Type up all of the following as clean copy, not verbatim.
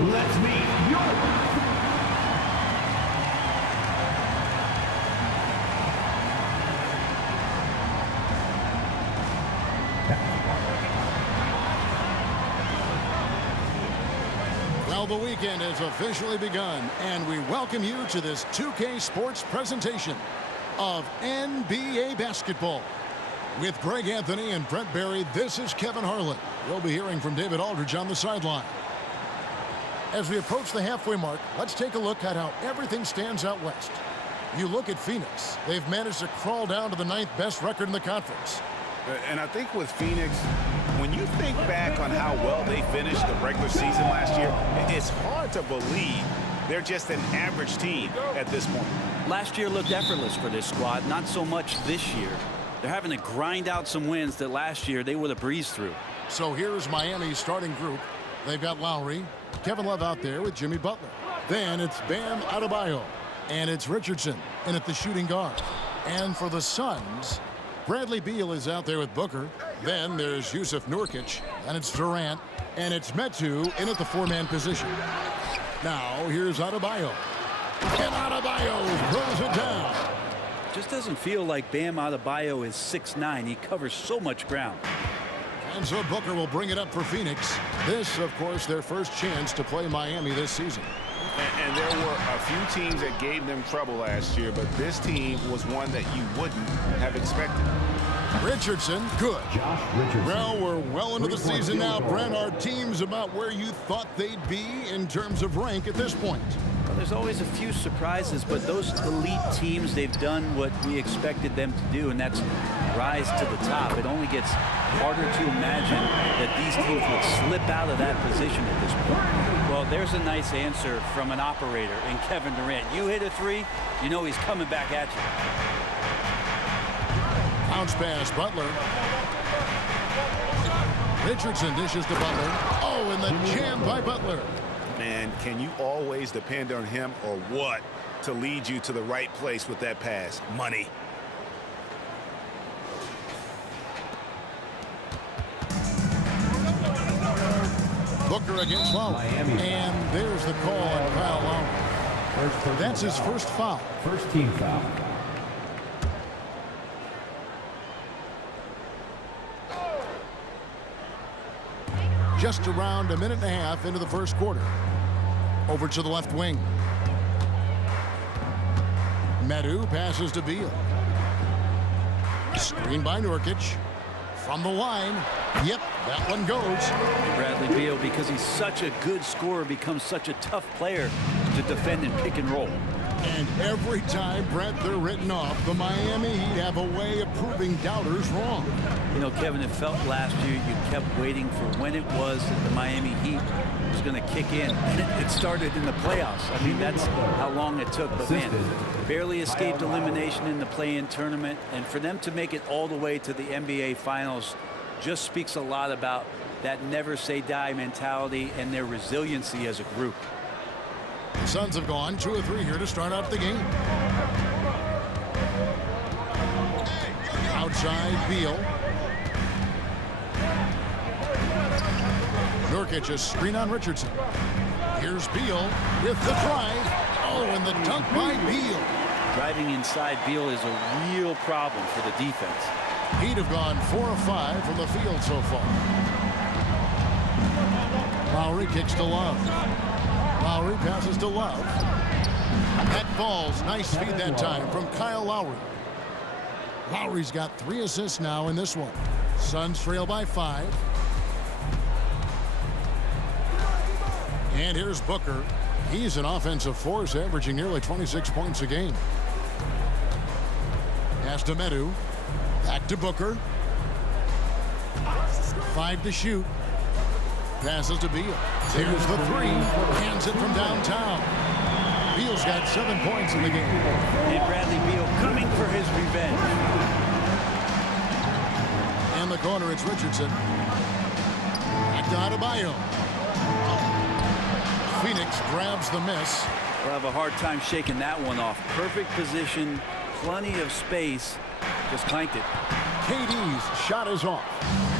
Let's meet your... Well, the weekend has officially begun, and we welcome you to this 2K Sports presentation of NBA basketball. With Greg Anthony and Brent Barry, this is Kevin Harlan. You'll be hearing from David Aldridge on the sideline. As we approach the halfway mark, let's take a look at how everything stands out west. You look at Phoenix. They've managed to crawl down to the 9th best record in the conference. And I think with Phoenix, when you think back on how well they finished the regular season last year, it's hard to believe they're just an average team at this point. Last year looked effortless for this squad, not so much this year. They're having to grind out some wins that last year they would have breezed through. So here's Miami's starting group. They've got Lowry, Kevin Love out there with Jimmy Butler. Then it's Bam Adebayo, and it's Richardson in at the shooting guard. And for the Suns, Bradley Beal is out there with Booker. Then there's Yusuf Nurkic, and it's Durant, and it's Metu in at the 4-man position. Now here's Adebayo. And Adebayo throws it down. Just doesn't feel like Bam Adebayo is 6'9". He covers so much ground. And so Booker will bring it up for Phoenix. This, of course, their first chance to play Miami this season. And there were a few teams that gave them trouble last year, but this team was one that you wouldn't have expected. Richardson, good. Josh Richardson. Well, we're well into the season now. Brent, our team's about where you thought they'd be in terms of rank at this point. Well, there's always a few surprises, but those elite teams, they've done what we expected them to do, and that's rise to the top. It only gets harder to imagine that these teams would slip out of that position at this point. Well, there's a nice answer from an operator in Kevin Durant. You hit a three, you know he's coming back at you. Bounce pass, Butler. Richardson dishes to Butler. Oh, and the jam by Butler. Man, can you always depend on him or what to lead you to the right place with that pass? Money. Booker against Lowry. And there's the call on Kyle Lowry. That's his first foul. First team foul. Just around a minute and a half into the first quarter. Over to the left wing. Metu passes to Beal. Screen by Nurkic. From the line. Yep, that one goes. Bradley Beal, because he's such a good scorer, becomes such a tough player to defend and pick and roll. And every time, Brent, they're written off, the Miami Heat have a way of proving doubters wrong. You know, Kevin, it felt last year you kept waiting for when it was that the Miami Heat was going to kick in. And it started in the playoffs. I mean, that's how long it took. But, man, barely escaped elimination in the play-in tournament. And for them to make it all the way to the NBA Finals just speaks a lot about that never-say-die mentality and their resiliency as a group. The Suns have gone 2 of 3 here to start out the game. Outside, Beal. Nurkic a screen on Richardson. Here's Beal with the drive. Oh, and the dunk by Beal. Driving inside Beal is a real problem for the defense. He'd have gone 4 of 5 from the field so far. Lowry kicks to Love. Lowry passes to Love. That falls. Nice feed that time from Kyle Lowry. Lowry's got 3 assists now in this one. Suns trail by 5. And here's Booker. He's an offensive force, averaging nearly 26 points a game. Pass to Metu. Back to Booker. 5 to shoot. Passes to Beal. Here's the 3. Hands it from downtown. Beal's got 7 points in the game. And Bradley Beal coming for his revenge. In the corner, it's Richardson. Back to Adebayo. Phoenix grabs the miss. We'll have a hard time shaking that one off. Perfect position, plenty of space. Just clanked it. KD's shot is off.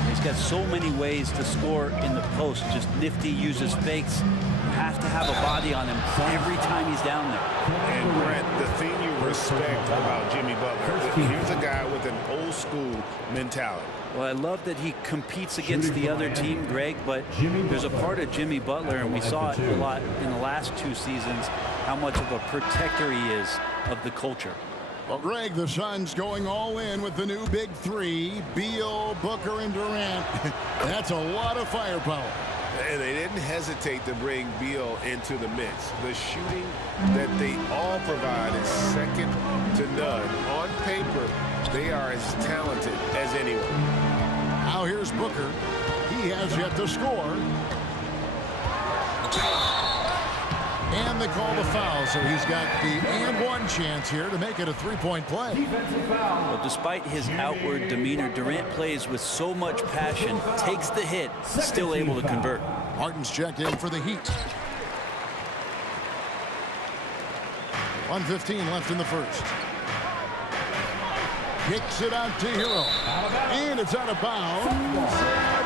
He's got so many ways to score in the post. Just nifty, uses fakes. You have to have a body on him every time he's down there. And Brent, the thing you respect about Jimmy Butler, here's a guy with an old school mentality. Well, I love that he competes against the other team, Greg, but there's a part of Jimmy Butler, and we saw it a lot in the last 2 seasons, how much of a protector he is of the culture. Well, Greg, the Suns going all in with the new big 3, Beal, Booker, and Durant. That's a lot of firepower. And they didn't hesitate to bring Beal into the mix. The shooting that they all provide is second to none. On paper, they are as talented as anyone. Now here's Booker. He has yet to score. And they call the foul, so he's got the and-one chance here to make it a 3-point play. Well, despite his outward demeanor, Durant plays with so much passion, takes the hit, still able to convert. Harden's checked in for the Heat. 1:15 left in the first. Kicks it out to Hero. And it's out of bounds.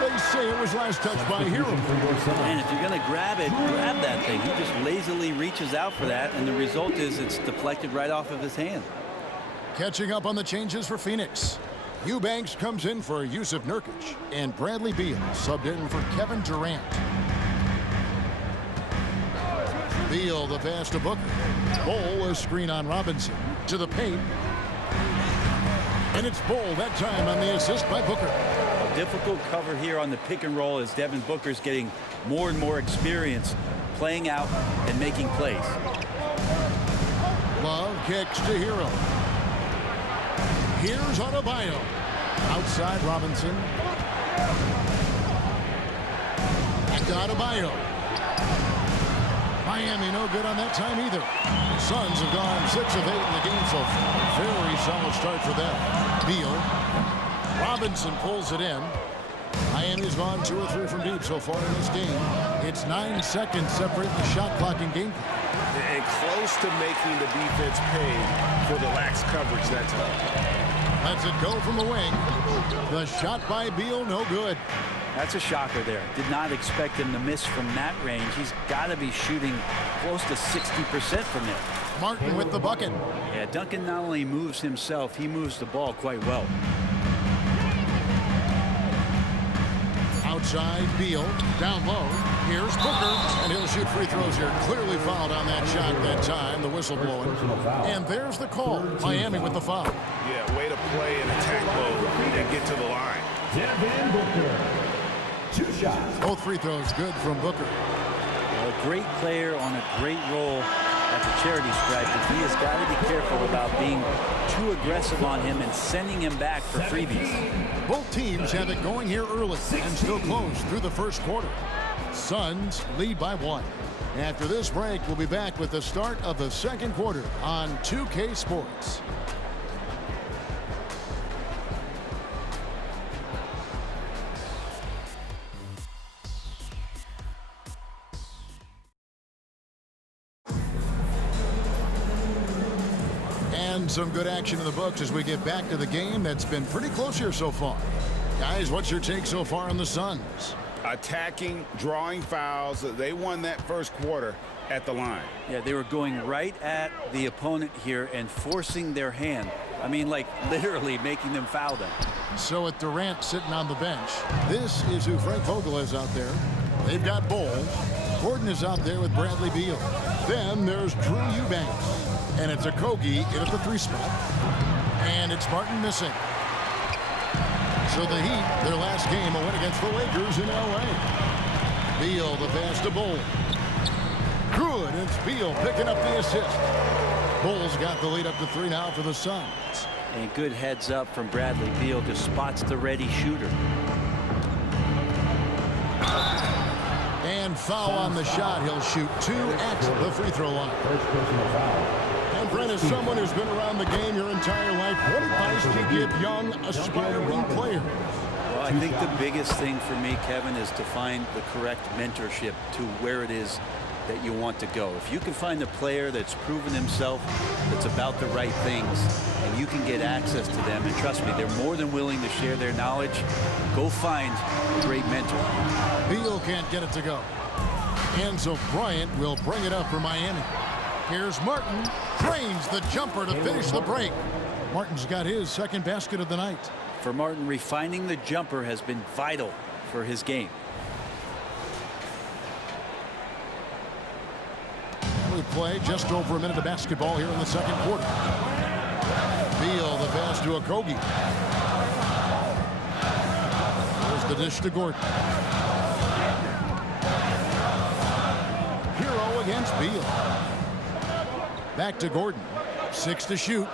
They say it was last touched by Hero. And if you're going to grab it, grab that thing. He just lazily reaches out for that, and the result is it's deflected right off of his hand. Catching up on the changes for Phoenix. Eubanks comes in for Yusuf Nurkic. And Bradley Beal subbed in for Kevin Durant. Beal the pass to Booker. Bol a screen on Robinson. To the paint. And it's Bol that time on the assist by Booker. A difficult cover here on the pick and roll as Devin Booker's getting more and more experience playing out and making plays. Love kicks to Hero. Here's Adebayo. Outside Robinson. Back to Adebayo. Miami no good on that time either. The Suns have gone 6 of 8 in the game so far. Very solid start for them. Beal. Robinson pulls it in. Miami's gone 2 or 3 from deep so far in this game. It's 9 seconds separating the shot clock and game clock. And close to making the defense pay for the lax coverage that time. Lets it go from the wing. The shot by Beal, no good. That's a shocker there. Did not expect him to miss from that range. He's got to be shooting close to 60% from there. Martin with the bucket. Yeah, Duncan not only moves himself, he moves the ball quite well. Outside Beal, down low. Here's Booker, and he'll shoot free throws here. Clearly fouled on that shot that time, the whistle blowing. And there's the call. Miami with the foul. Yeah, way to play in attack mode and get to the line. Devin Booker. 2 shots. Both free throws good from Booker. A great player on a great role at the charity stripe, but he has got to be careful about being too aggressive on him and sending him back for freebies. Both teams have it going here early and still close through the first quarter. Suns lead by 1. After this break, we'll be back with the start of the second quarter on 2K Sports. And some good action in the books as we get back to the game that's been pretty close here so far. Guys, what's your take so far on the Suns? Attacking, drawing fouls. They won that first quarter at the line. Yeah, they were going right at the opponent here and forcing their hand. I mean, like literally making them foul them. So with Durant sitting on the bench, this is who Frank Vogel is out there. They've got Bol. Gordon is out there with Bradley Beal. Then there's Drew Eubanks. And it's Okogie in at the 3 spot. And it's Martin missing. So the Heat, their last game, a win against the Lakers in L.A. Beal, the pass to Bol. Good, it's Beal picking up the assist. Bol's got the lead up to 3 now for the Suns. And good heads up from Bradley Beal, just spots the ready shooter. And foul on the shot. He'll shoot 2 at the free throw line. First personal foul. And Brent, as someone who's been around the game your entire life, what advice do you give young, aspiring players? Well, I think the biggest thing for me, Kevin, is to find the correct mentorship to where it is that you want to go. If you can find a player that's proven himself, that's about the right things, and you can get access to them, and trust me, they're more than willing to share their knowledge, go find a great mentor. Beal can't get it to go. And so Bryant will bring it up for Miami. Here's Martin. Drains the jumper to finish the break. Martin's got his second basket of the night. For Martin, refining the jumper has been vital for his game. We play just over a minute of basketball here in the second quarter. Beal, the pass to Okogie. There's the dish to Gordon. Hero against Beal. Back to Gordon. 6 to shoot.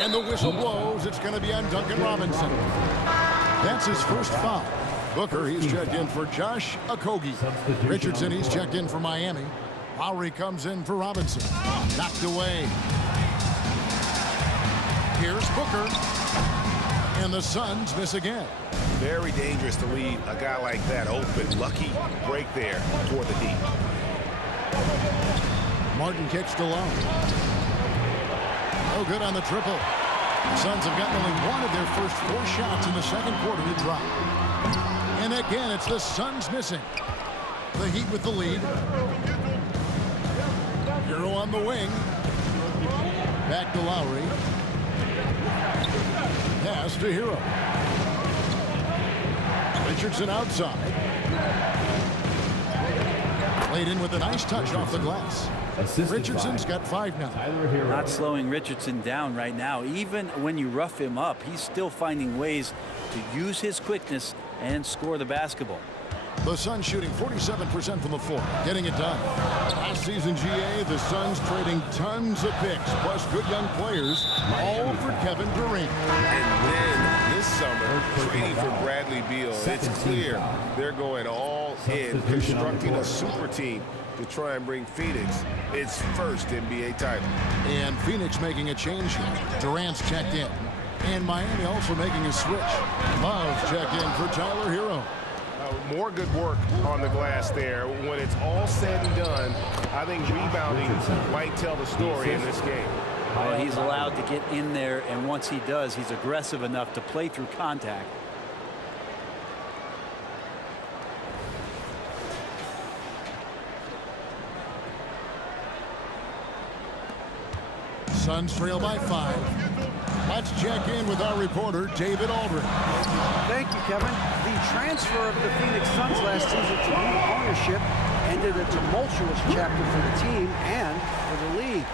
And the whistle blows. It's going to be on Duncan Robinson. That's his first foul. Booker, he's checked in for Josh Okogie. Richardson, he's checked in for Miami. Lowry comes in for Robinson. Knocked away. Here's Booker. And the Suns miss again. Very dangerous to leave a guy like that open. Lucky break there for the D. Martin kicks to Lowe. No good on the triple. The Suns have gotten only one of their first 4 shots in the second quarter to drop. And again, it's the Suns missing. The Heat with the lead. Hero on the wing. Back to Lowry. Pass to Hero. Richardson outside. Played in with a nice touch off the glass. Richardson's got 5 now. Not slowing Richardson down right now. Even when you rough him up, he's still finding ways to use his quickness and score the basketball. The Suns shooting 47% from the floor, getting it done. Last season, GA, the Suns trading tons of picks, plus good young players, all for Kevin Durant. And then this summer, trading for Bradley Beal. It's clear they're going all in, constructing a super team to try and bring Phoenix its first NBA title. And Phoenix making a change here. Durant's checked in. And Miami also making a switch. Love checked in for Tyler Hero. More good work on the glass there. When it's all said and done, I think rebounding might tell the story in this game. Well, he's allowed to get in there, and once he does, he's aggressive enough to play through contact. Suns trail by 5. Let's check in with our reporter, David Aldridge. Thank you, Kevin. The transfer of the Phoenix Suns last season to new ownership ended a tumultuous chapter for the team and for the league.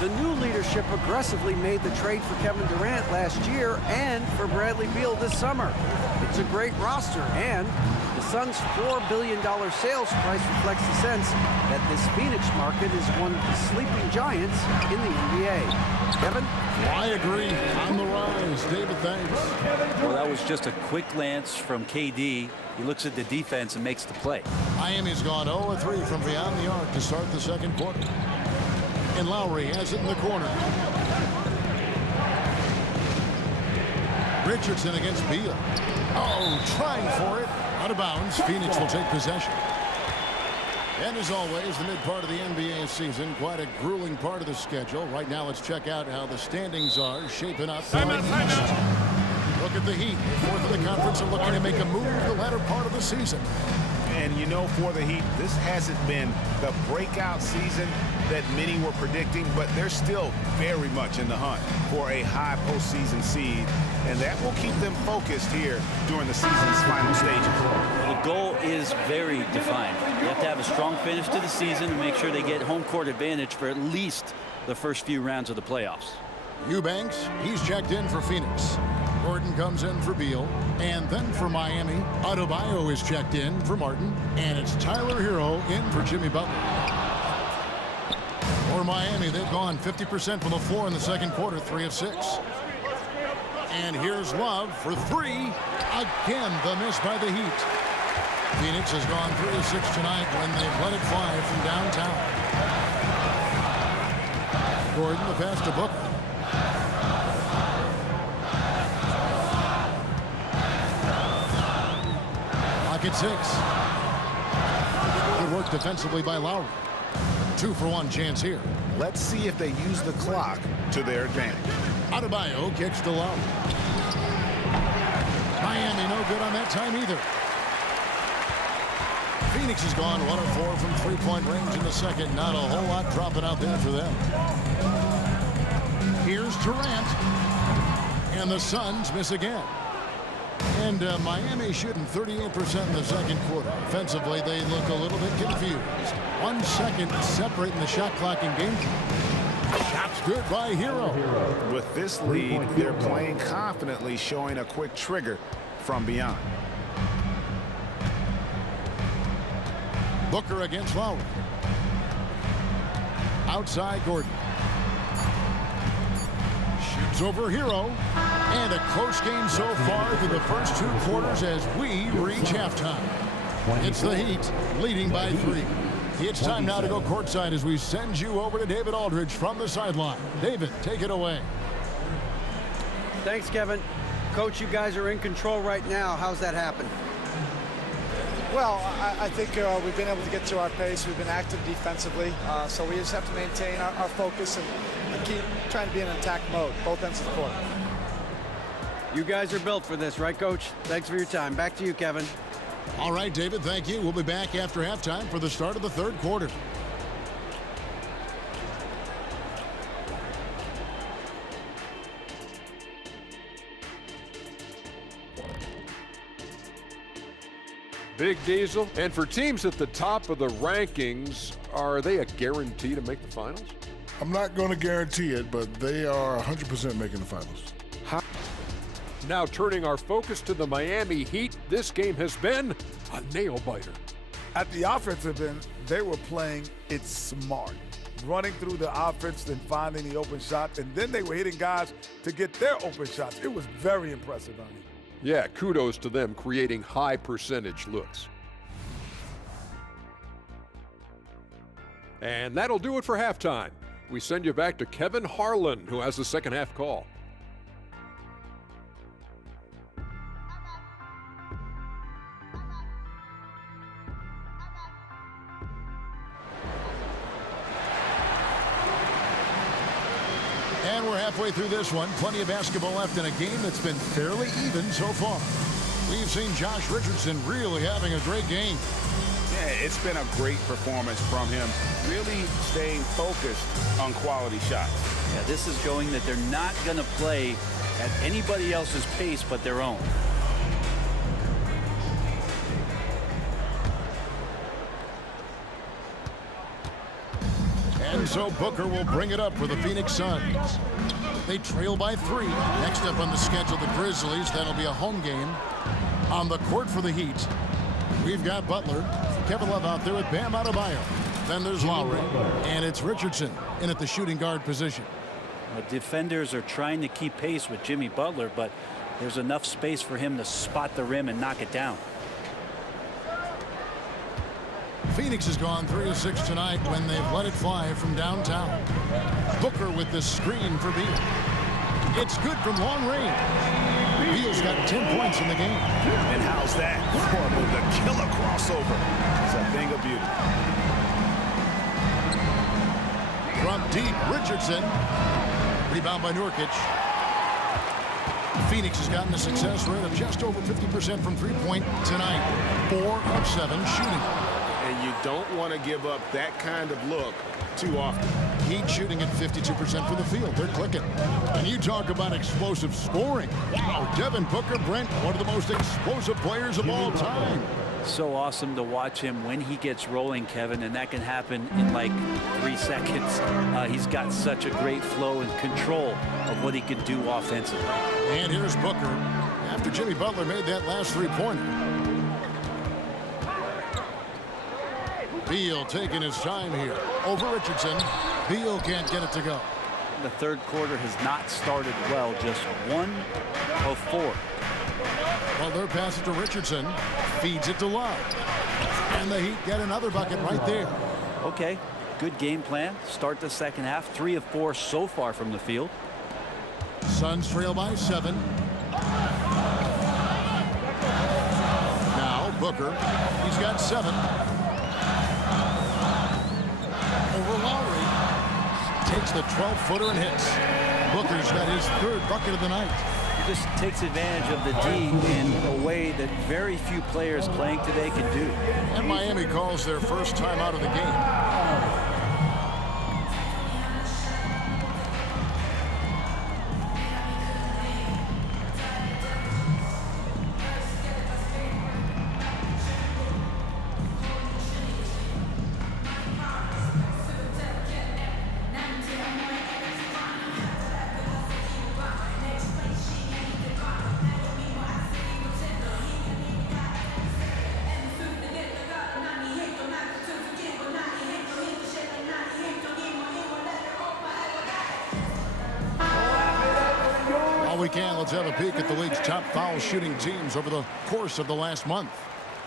The new leadership aggressively made the trade for Kevin Durant last year and for Bradley Beal this summer. It's a great roster, and the Suns' $4 billion sales price reflects the sense that this Phoenix market is one of the sleeping giants in the NBA. Kevin? I agree. On the rise. David, thanks. Well, that was just a quick glance from KD. He looks at the defense and makes the play. Miami's gone 0-3 from beyond the arc to start the second quarter. And Lowry has it in the corner. Richardson against Beal. Oh, trying for it. Out of bounds. Phoenix will take possession. And as always, the mid part of the NBA season, quite a grueling part of the schedule. Right now, let's check out how the standings are shaping up. Look at the Heat. 4th of the conference and looking to make a move the latter part of the season. And you know, for the Heat, this hasn't been the breakout season that many were predicting, but they're still very much in the hunt for a high postseason seed, and that will keep them focused here during the season's final stages. The goal is very defined. You have to have a strong finish to the season and make sure they get home court advantage for at least the first few rounds of the playoffs. Eubanks, he's checked in for Phoenix. Gordon comes in for Beal. And then for Miami, Adebayo is checked in for Martin. And it's Tyler Hero in for Jimmy Butler. For Miami, they've gone 50% from the floor in the second quarter, 3 of 6. And here's Love for 3. Again, the miss by the Heat. Phoenix has gone 3 of 6 tonight when they've let it fly from downtown. Gordon, the pass to Booker. At 6. Good work defensively by Lowry. 2-for-1 chance here. Let's see if they use the clock to their advantage. Adebayo kicks to Lowry. Miami no good on that time either. Phoenix has gone 1 of 4 from three-point range in the second. Not a whole lot dropping out there for them. Here's Durant. And the Suns miss again. And Miami shooting 38% in the second quarter. Offensively, they look a little bit confused. 1 second separating the shot clock and game. Shot's good by Hero. With this lead, they're playing confidently, showing a quick trigger from beyond. Booker against Lowry. Outside Gordon. Shoots over Hero. And a close game so far through the first 2 quarters as we reach halftime. It's the Heat leading by 3. It's time now to go courtside as we send you over to David Aldridge from the sideline. David, take it away. Thanks, Kevin. Coach, you guys are in control right now. How's that happen? Well, I think we've been able to get to our pace. We've been active defensively, so we just have to maintain our focus and keep trying to be in attack mode, both ends of the court. You guys are built for this, right, Coach? Thanks for your time. Back to you, Kevin. All right, David, thank you. We'll be back after halftime for the start of the third quarter. Big Diesel. And for teams at the top of the rankings, are they a guarantee to make the finals? I'm not going to guarantee it, but they are 100% making the finals. Now turning our focus to the Miami Heat, this game has been a nail-biter. At the offensive end, they were playing it smart, running through the offense and finding the open shot, and then they were hitting guys to get their open shots. It was very impressive, Ernie. Yeah, kudos to them creating high percentage looks. And that'll do it for halftime. We send you back to Kevin Harlan, who has the second half call. And we're halfway through this one. Plenty of basketball left in a game that's been fairly even so far. We've seen Josh Richardson really having a great game. Yeah, it's been a great performance from him, really staying focused on quality shots. Yeah, this is showing that they're not going to play at anybody else's pace but their own. And so Booker will bring it up for the Phoenix Suns. They trail by 3. Next up on the schedule, the Grizzlies. That'll be a home game. On the court for the Heat, we've got Butler, Kevin Love out there with Bam Adebayo. Then there's Lowry, and it's Richardson in at the shooting guard position. Defenders are trying to keep pace with Jimmy Butler, but there's enough space for him to spot the rim and knock it down. Phoenix has gone 3 of 6 tonight when they've let it fly from downtown. Booker with the screen for Beal. It's good from long range. Beal's got 10 points in the game. And how's that? Horrible, the killer crossover. It's a thing of beauty. From deep, Richardson. Rebound by Nurkic. Phoenix has gotten a success rate of just over 50% from three-point tonight. 4 of 7 shooting. And you don't want to give up that kind of look too often. Heat shooting at 52% from the field. They're clicking. And you talk about explosive scoring. Wow, Devin Booker, Brent, one of the most explosive players of all time. So awesome to watch him when he gets rolling, Kevin, and that can happen in like 3 seconds. He's got such a great flow and control of what he can do offensively. And here's Booker after Jimmy Butler made that last three-pointer. Beal taking his time here over Richardson. Beal can't get it to go. The third quarter has not started well, just 1 of 4. Well, their pass it to Richardson, feeds it to Love. And the Heat get another bucket right there. Okay, good game plan. Start the second half. 3 of 4 so far from the field. Suns trail by 7. Now Booker, he's got 7. Over Lowry, takes the 12-footer and hits. Booker's got his 3rd bucket of the night. just takes advantage of the D in a way that very few players playing today can do. And Miami calls their first time out of the game. Weekend, let's have a peek at the league's top foul shooting teams over the course of the last month.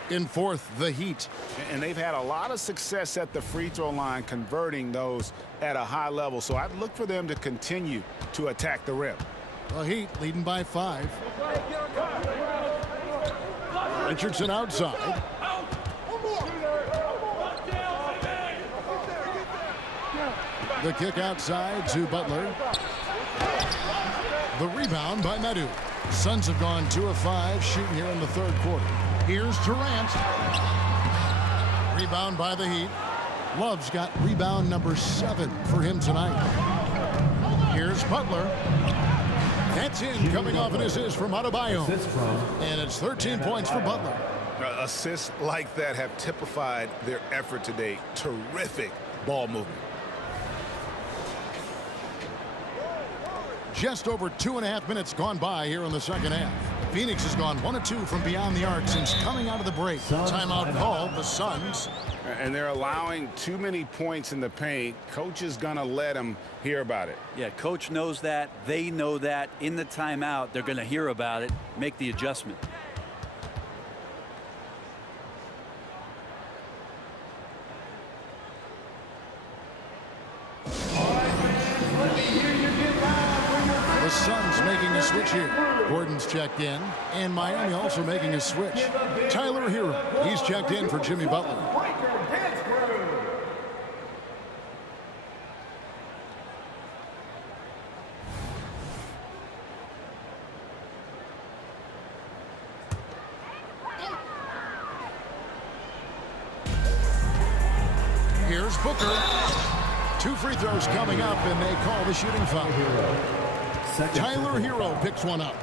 In fourth, the Heat. And they've had a lot of success at the free throw line, converting those at a high level. So I'd look for them to continue to attack the rim. The Heat leading by 5. Richardson outside. The kick outside to Butler. The rebound by Medu. Suns have gone 2 of 5 shooting here in the third quarter. Here's Durant. Rebound by the Heat. Love's got rebound number 7 for him tonight. Here's Butler. That's in, coming off an assist from Adebayo. And it's 13 points for Butler. Assists like that have typified their effort today. Terrific ball movement. Just over 2.5 minutes gone by here in the second half. Phoenix has gone 1 of 2 from beyond the arc since coming out of the break. Timeout called the Suns. And they're allowing too many points in the paint. Coach is going to let them hear about it. Yeah, coach knows that. They know that. In the timeout, they're going to hear about it, make the adjustment. Suns making a switch here. Gordon's checked in, and Miami also making a switch. Tyler Hero, he's checked in for Jimmy Butler. Here's Booker. 2 free throws coming up, and they call the shooting foul. Tyler Hero picks one up.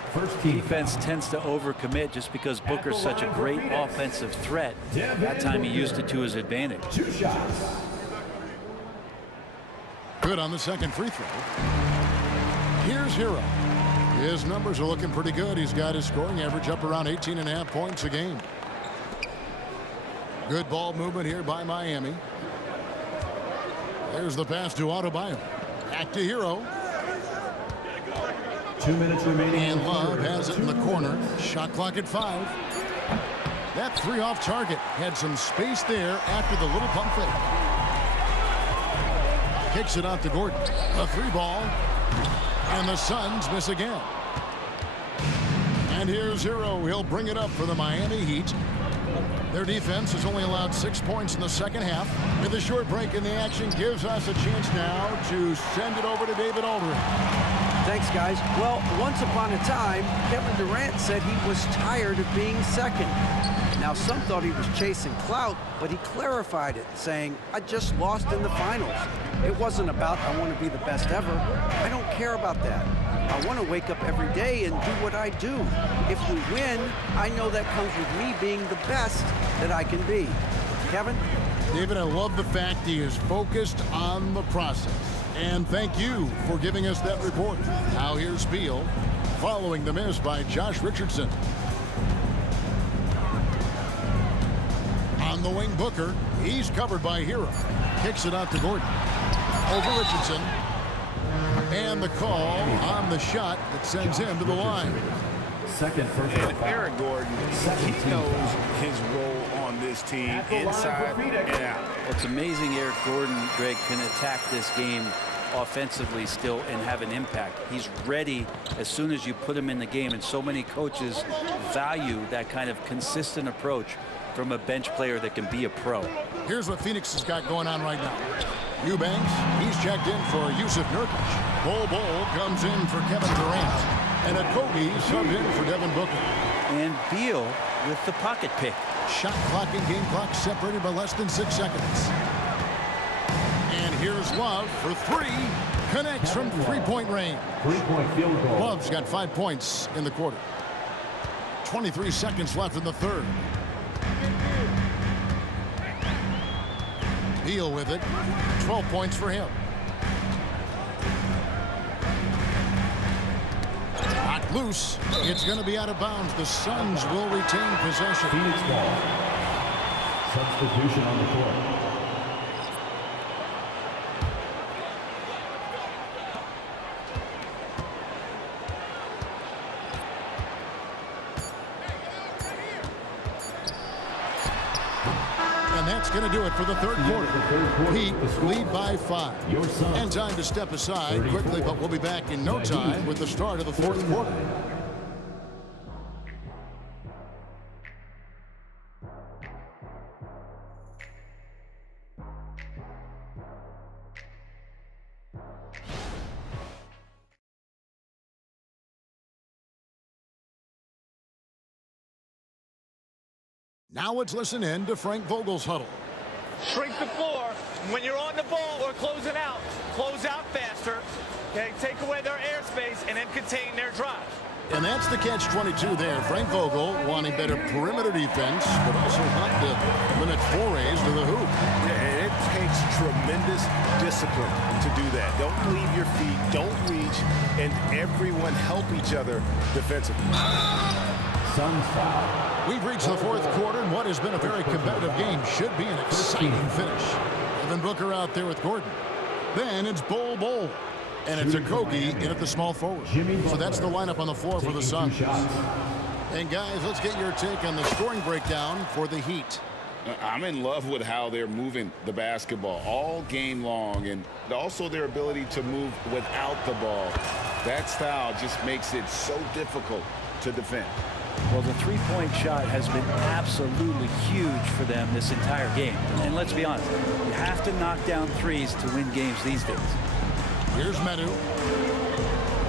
Defense tends to overcommit just because Booker's such a great offensive threat. That time he used it to his advantage. 2 shots. Good on the second free throw. Here's Hero. His numbers are looking pretty good. He's got his scoring average up around 18.5 points a game. Good ball movement here by Miami. There's the pass to Adebayo. Back to Hero. 2 minutes remaining. And Love has it in the corner. Shot clock at 5. That 3 off target. Had some space there after the little pump fake. Kicks it out to Gordon. A 3 ball. And the Suns miss again. And here's Hero. He'll bring it up for the Miami Heat. Their defense has only allowed 6 points in the second half. With a short break in the action gives us a chance now to send it over to David Aldridge. Thanks, guys. Well, once upon a time, Kevin Durant said he was tired of being second. Now, some thought he was chasing clout, but he clarified it, saying, I just lost in the finals. It wasn't about, I want to be the best ever. I don't care about that. I want to wake up every day and do what I do. If we win, I know that comes with me being the best that I can be. Kevin? David, I love the fact he is focused on the process. And thank you for giving us that report. Now here's Beal following the miss by Josh Richardson. On the wing, Booker. He's covered by Hero. Kicks it out to Gordon. Over Richardson. And the call on the shot that sends him to the line. And Eric Gordon, he knows his role on this team inside and out. What's amazing, Eric Gordon, Greg, can attack this game offensively still and have an impact. He's ready as soon as you put him in the game, and so many coaches value that kind of consistent approach from a bench player that can be a pro. Here's what Phoenix has got going on right now. Eubanks, he's checked in for Yusuf Nurkic. Bol comes in for Kevin Durant. And Okogie subbed in for Devin Booker. And Beal with the pocket pick. Shot clock and game clock separated by less than 6 seconds. And here's Love for three. Connects from three-point range. Three-point field goal. Love's got 5 points in the quarter. 23 seconds left in the third. Beal with it. 12 points for him. Knocked loose. It's going to be out of bounds. The Suns will retain possession. Phoenix ball. Substitution on the court. That's going to do it for the third quarter. Heat lead by 5. And time to step aside quickly, but we'll be back in no time with the start of the fourth quarter. Now let's listen in to Frank Vogel's huddle. Shrink the floor. When you're on the ball or closing out, close out faster. Okay, take away their airspace and then contain their drive. And that's the catch-22 there. Frank Vogel wanting better perimeter defense, but also not to limit forays to the hoop. Yeah, and it takes tremendous discipline to do that. Don't leave your feet, don't reach, and everyone help each other defensively. Suns foul. We've reached the fourth quarter, and what has been a very competitive game should be an exciting finish. Devin Booker out there with Gordon. Then it's Bol. And it's Okogie in at the small forward. So that's the lineup on the floor for the Suns. And guys, let's get your take on the scoring breakdown for the Heat. I'm in love with how they're moving the basketball all game long, and also their ability to move without the ball. That style just makes it so difficult to defend. Well, the three-point shot has been absolutely huge for them this entire game. And let's be honest, you have to knock down threes to win games these days. Here's Medu.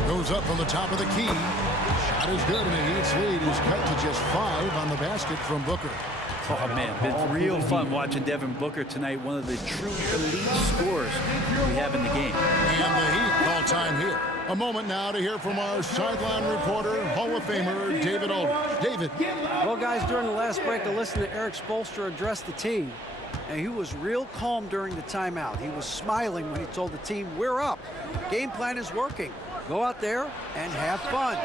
Goes up from the top of the key. Shot is good, and the Heat's lead is cut to just 5 on the basket from Booker. Oh, man, been real fun watching Devin Booker tonight. One of the true elite scorers we have in the game. And the Heat call time here. A moment now to hear from our sideline reporter, Hall of Famer David Aldridge. David. Well, guys, during the last break, I listened to Eric Spoelstra address the team. And he was real calm during the timeout. He was smiling when he told the team, we're up. Game plan is working. Go out there and have fun.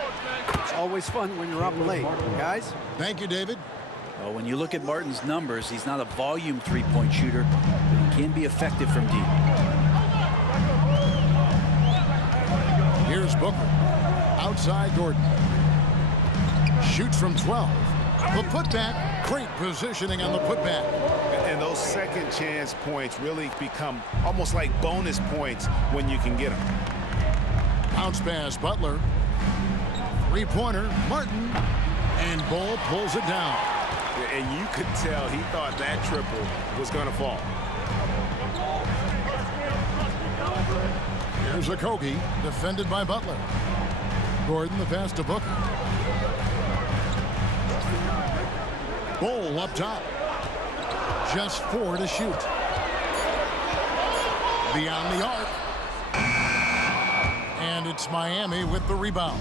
It's always fun when you're up late, guys. Thank you, David. Well, when you look at Martin's numbers, he's not a volume three-point shooter, but he can be effective from deep. Here's Booker. Outside Gordon. Shoots from 12. The putback. Great positioning on the putback. And those second chance points really become almost like bonus points when you can get them. Bounce pass, Butler. Three-pointer, Martin. And Bol pulls it down. And you could tell he thought that triple was going to fall. Here's Okogie, defended by Butler. Gordon, the pass to Booker. Bol up top. Just 4 to shoot. Beyond the arc. And it's Miami with the rebound.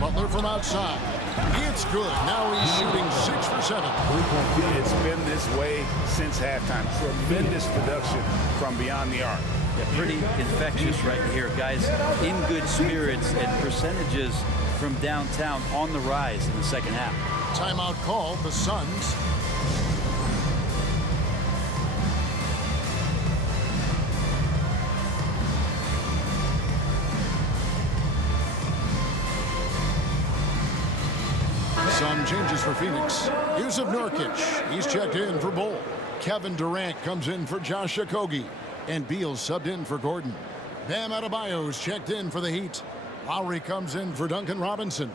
Butler from outside. It's good. Now he's shooting 6 for 7. It's been this way since halftime. Tremendous production from beyond the arc. Yeah, pretty infectious right here, guys. In good spirits and percentages from downtown on the rise in the second half. Timeout called, the Suns. Some changes for Phoenix. Jusuf Nurkic, he's checked in for Bol. Kevin Durant comes in for Josh Okogie. And Beal subbed in for Gordon. Bam Adebayo's checked in for the Heat. Lowry comes in for Duncan Robinson.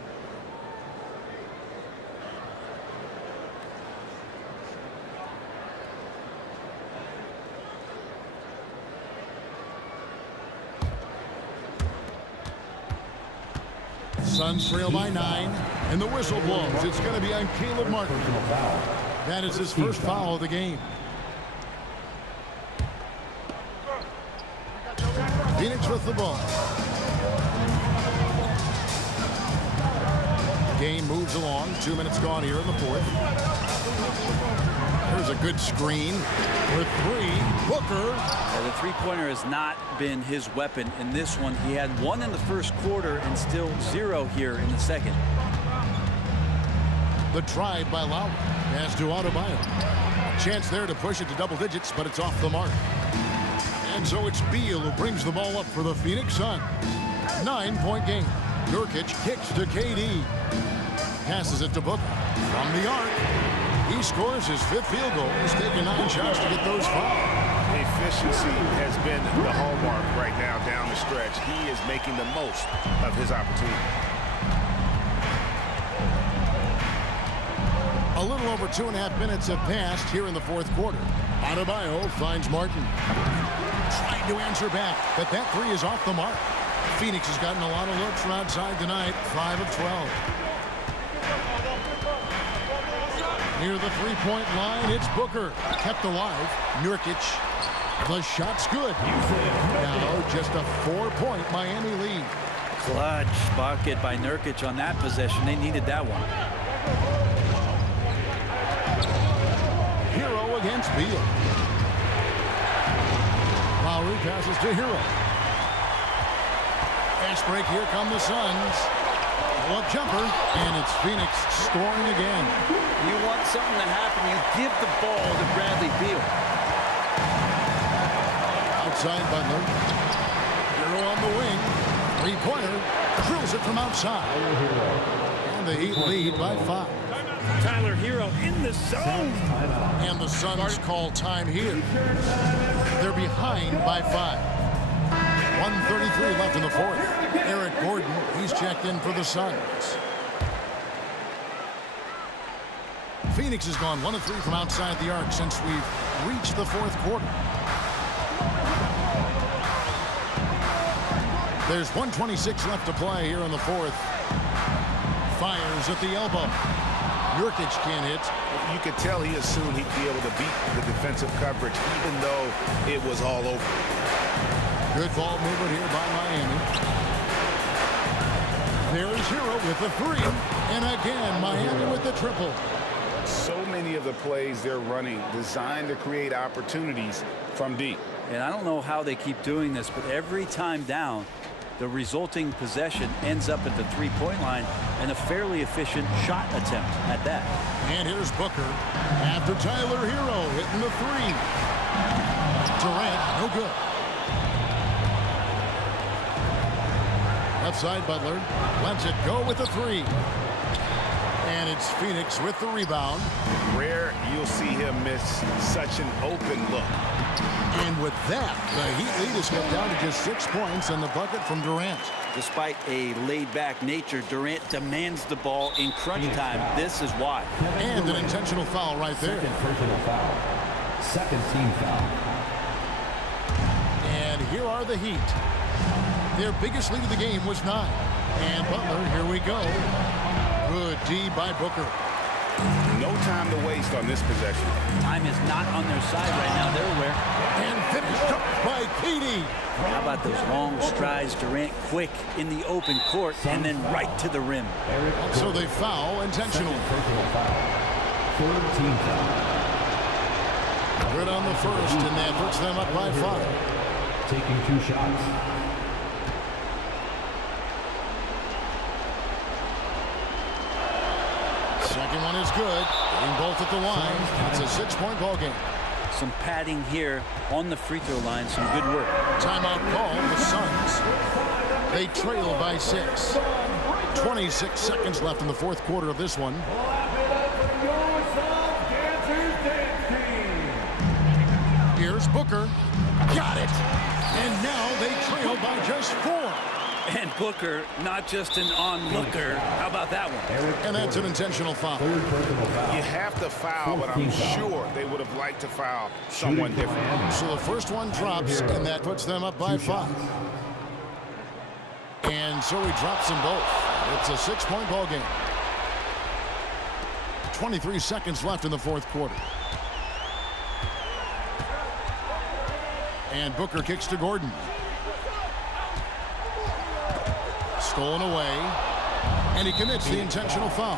Suns trail by 9, and the whistle blows. It's going to be on Caleb Martin. That is his first foul of the game. Phoenix with the ball. Game moves along. 2 minutes gone here in the fourth. There's a good screen for 3. Booker. Yeah, the three-pointer has not been his weapon in this one. He had 1 in the first quarter and still 0 here in the second. The drive by Lowry. Pass to Adebayo. Chance there to push it to double digits, but it's off the mark. And so it's Beal who brings the ball up for the Phoenix Suns. 9-point game. Nurkic kicks to KD. Passes it to Booker. From the arc. He scores his 5th field goal. He's taken 9 shots to get those 5. Efficiency has been the hallmark right now down the stretch. He is making the most of his opportunity. A little over 2.5 minutes have passed here in the fourth quarter. Adebayo finds Martin. Trying to answer back, but that 3 is off the mark. Phoenix has gotten a lot of looks from outside tonight. 5 of 12. Near the three-point line, it's Booker. Kept alive. Nurkic. The shot's good. Now just a 4-point Miami lead. Clutch bucket by Nurkic on that possession. They needed that one. Hero against Beal. Lowry passes to Hero. Fast break. Here come the Suns. Pull-up jumper, and it's Phoenix scoring again. You want something to happen, you give the ball to Bradley Beal. Outside Butler. Hero on the wing. Three-pointer. Drills it from outside. And the Heat lead by 5. Tyler Hero in the zone. And the Suns call time here. They're behind by 5. 1:33 left in the fourth. Eric Gordon, he's checked in for the Suns. Phoenix has gone 1 of 3 from outside the arc since we've reached the fourth quarter. There's 1:26 left to play here in the fourth. Fires at the elbow. Nurkic can't hit. You could tell he assumed he'd be able to beat the defensive coverage, even though it was all over. Good ball movement here by Miami. There is Hero with the 3. And again, Miami with the triple. So many of the plays they're running designed to create opportunities from deep. And I don't know how they keep doing this, but every time down, the resulting possession ends up at the three-point line and a fairly efficient shot attempt at that. And here's Booker after Tyler Hero hitting the 3. Durant, no good. Outside Butler lets it go with the 3. And it's Phoenix with the rebound. Rare you'll see him miss such an open look. And with that, the Heat lead is cut down to just 6 points and the bucket from Durant. Despite a laid-back nature, Durant demands the ball in crunch time. This is why. And an intentional foul right there. Second personal foul. Second team foul. And here are the Heat. Their biggest lead of the game was 9. And Butler, here we go. Good D by Booker. No time to waste on this possession. Time is not on their side right now. They're aware. And finished up by KD. How about those long strides, Durant quick in the open court and then right to the rim. So they foul intentional. Third team foul. Good on the first, and that puts them up by 5. Taking 2 shots. Second one is good. Getting both at the line. It's a 6-point ball game. Some padding here on the free throw line. Some good work. Timeout call. The Suns. They trail by 6. 26 seconds left in the fourth quarter of this one. Here's Booker. Got it. And now they trail by just 4. And Booker, not just an onlooker. How about that one? And that's an intentional foul. You have to foul, but I'm sure they would have liked to foul someone different. So the first one drops, and that puts them up by 5. And so he drops them both. It's a 6-point ball game. 23 seconds left in the fourth quarter. And Booker kicks to Gordon. Stolen away. And he commits the intentional foul.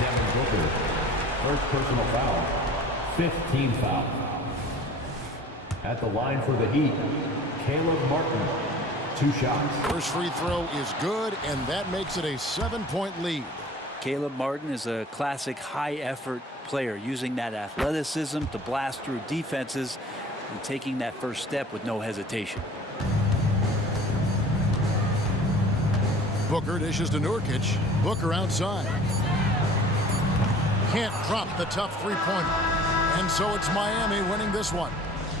Devin Booker, first personal foul, 15 foul. At the line for the Heat, Caleb Martin, 2 shots. First free throw is good, and that makes it a 7-point lead. Caleb Martin is a classic high-effort player, using that athleticism to blast through defenses and taking that first step with no hesitation. Booker dishes to Nurkic. Booker outside. Can't drop the tough three-pointer. And so it's Miami winning this one.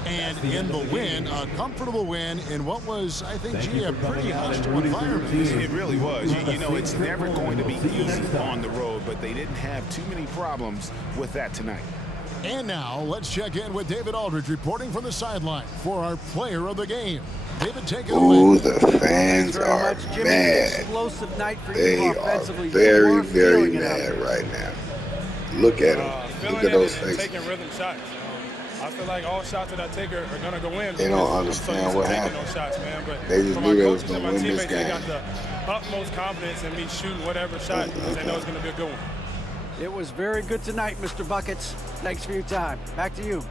And in the win, a comfortable win in what was, I think, a pretty hostile environment. It really was. You know, it's never going to be easy on the road, but they didn't have too many problems with that tonight. And now, let's check in with David Aldridge reporting from the sideline for our player of the game. David, take it away. Ooh, the fans are mad. Explosive night for They you are offensively. very, very mad right now. Look at them. Look at those faces. Taking rhythm shots. I feel like all shots that I take are going to go in. They don't understand what happened. Those shots, man. But they just knew they was going to win this game. They got the utmost confidence in me shooting whatever shot because they know it's going to be a good one. It was very good tonight, Mr. Buckets. Thanks for your time. Back to you.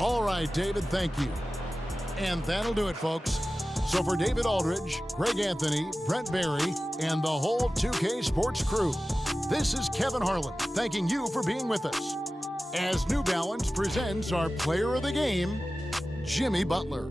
All right, David, thank you. And that'll do it, folks. So for David Aldridge, Greg Anthony, Brent Barry, and the whole 2K Sports crew, this is Kevin Harlan thanking you for being with us as New Balance presents our player of the game, Jimmy Butler.